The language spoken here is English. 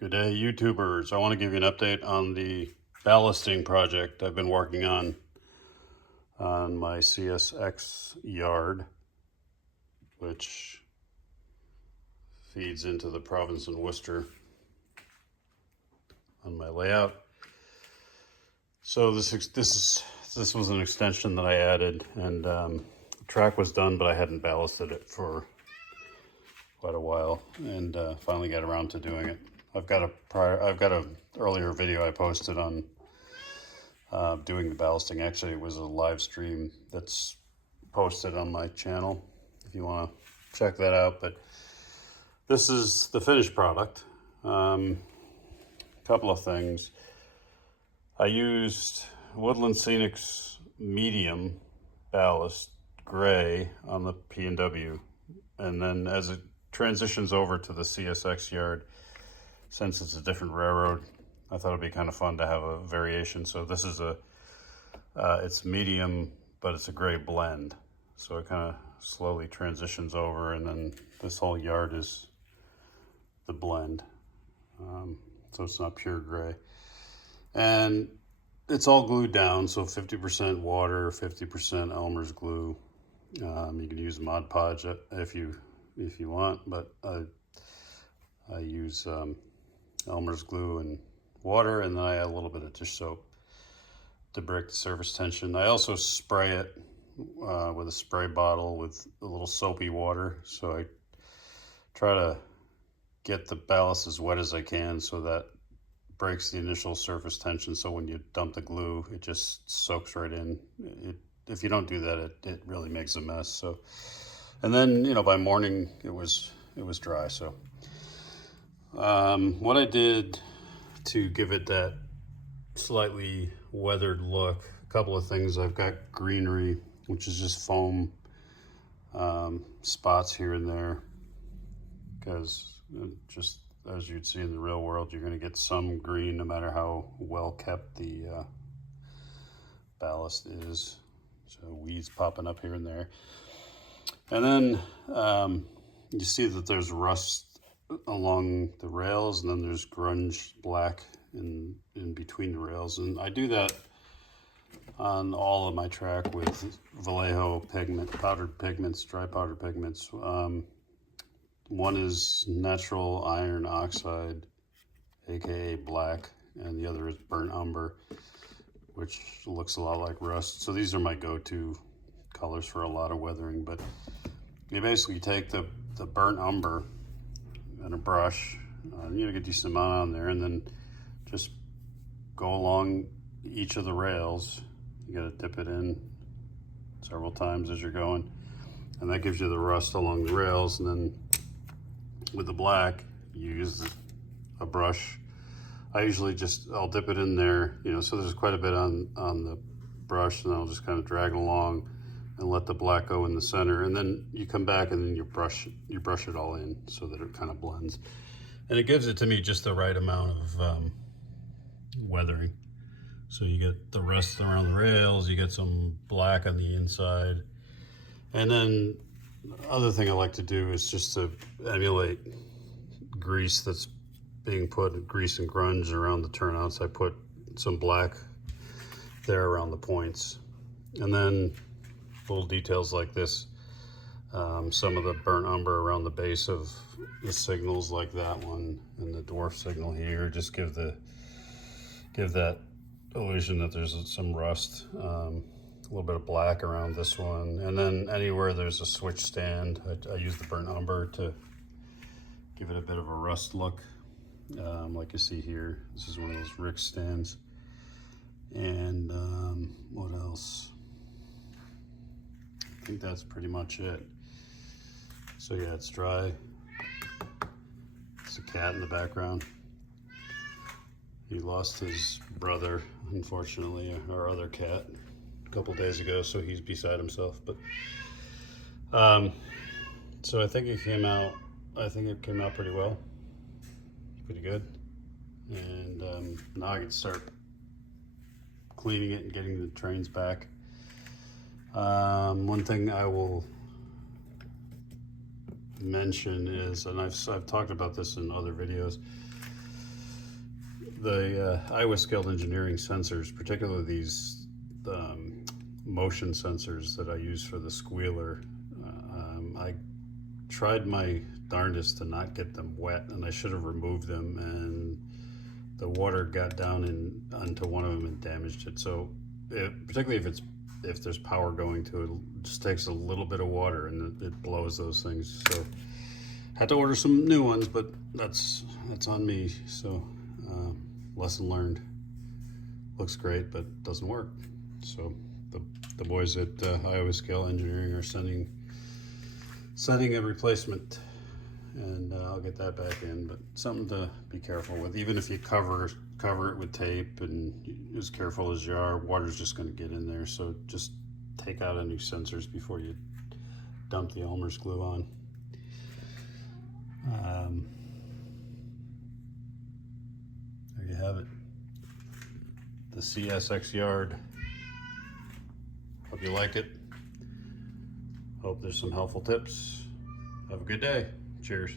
Good day, YouTubers. I want to give you an update on the ballasting project I've been working on my CSX Yard, which feeds into the province in Worcester on my layout. So this was an extension that I added, and the track was done, but I hadn't ballasted it for quite a while, and finally got around to doing it. I've got a earlier video I posted on doing the ballasting. Actually, it was a live stream that's posted on my channel if you want to check that out. But this is the finished product. Couple of things. I used Woodland Scenic's medium ballast gray on the P&W, and then as it transitions over to the CSX Yard, since it's a different railroad, I thought it'd be kind of fun to have a variation. So this is it's medium, but it's a gray blend. So it kind of slowly transitions over, and then this whole yard is the blend. So it's not pure gray. And it's all glued down, so 50% water, 50% Elmer's glue. You can use Mod Podge if you want, but I use Elmer's glue and water, and then I add a little bit of dish soap to break the surface tension. I also spray it with a spray bottle with a little soapy water. So I try to get the ballast as wet as I can so that breaks the initial surface tension. So when you dump the glue, it just soaks right in. If you don't do that, it really makes a mess. So, and then, by morning it was dry. So what I did to give it that slightly weathered look, a couple of things. I've got greenery, which is just foam spots here and there, because just as you'd see in the real world, you're going to get some green no matter how well kept the ballast is. So weeds popping up here and there. And then you see that there's rust along the rails, and then there's grunge black in between the rails. And I do that on all of my track with Vallejo pigment, powdered pigments, dry powdered pigments. One is natural iron oxide, aka black, and the other is burnt umber, which looks a lot like rust. So these are my go-to colors for a lot of weathering. But you basically take the burnt umber and a brush, get a decent amount on there, and then just go along each of the rails. You gotta dip it in several times as you're going, and that gives you the rust along the rails. And then with the black, you use a brush. I usually I'll dip it in there, so there's quite a bit on the brush, and I'll just kind of drag it along and let the black go in the center. And then you come back and then you brush it all in so that it kind of blends. And it gives it to me just the right amount of weathering. So you get the rust around the rails, you get some black on the inside. And then the other thing I like to do is just to emulate grease that's being put, grease and grunge around the turnouts. I put some black there around the points. And then little details like this, some of the burnt umber around the base of the signals, like that one and the dwarf signal here, just give that illusion that there's some rust. A little bit of black around this one, and then anywhere there's a switch stand, I use the burnt umber to give it a bit of a rust look, like you see here. This is one of those Rick stands. And what else? I think that's pretty much it. So yeah, it's dry. There's a cat in the background. He lost his brother, unfortunately, our other cat, a couple days ago, so he's beside himself. But so I think it came out pretty well, pretty good. And now I can start cleaning it and getting the trains back. One thing I will mention is, and I've talked about this in other videos, The Iowa Scaled Engineering sensors, particularly these motion sensors that I use for the squealer, I tried my darndest to not get them wet, and I should have removed them, and the water got down onto one of them and damaged it. So particularly if there's power going to it, it just takes a little bit of water and it blows those things. So had to order some new ones, but that's on me. So lesson learned. Looks great, but doesn't work. So the boys at Iowa Scale Engineering are sending a replacement, and I'll get that back in. But something to be careful with. Even if you cover it with tape and as careful as you are, water's just going to get in there. So just take out any sensors before you dump the Elmer's glue on. There you have it. The CSX Yard. Hope you like it. Hope there's some helpful tips. Have a good day. Cheers.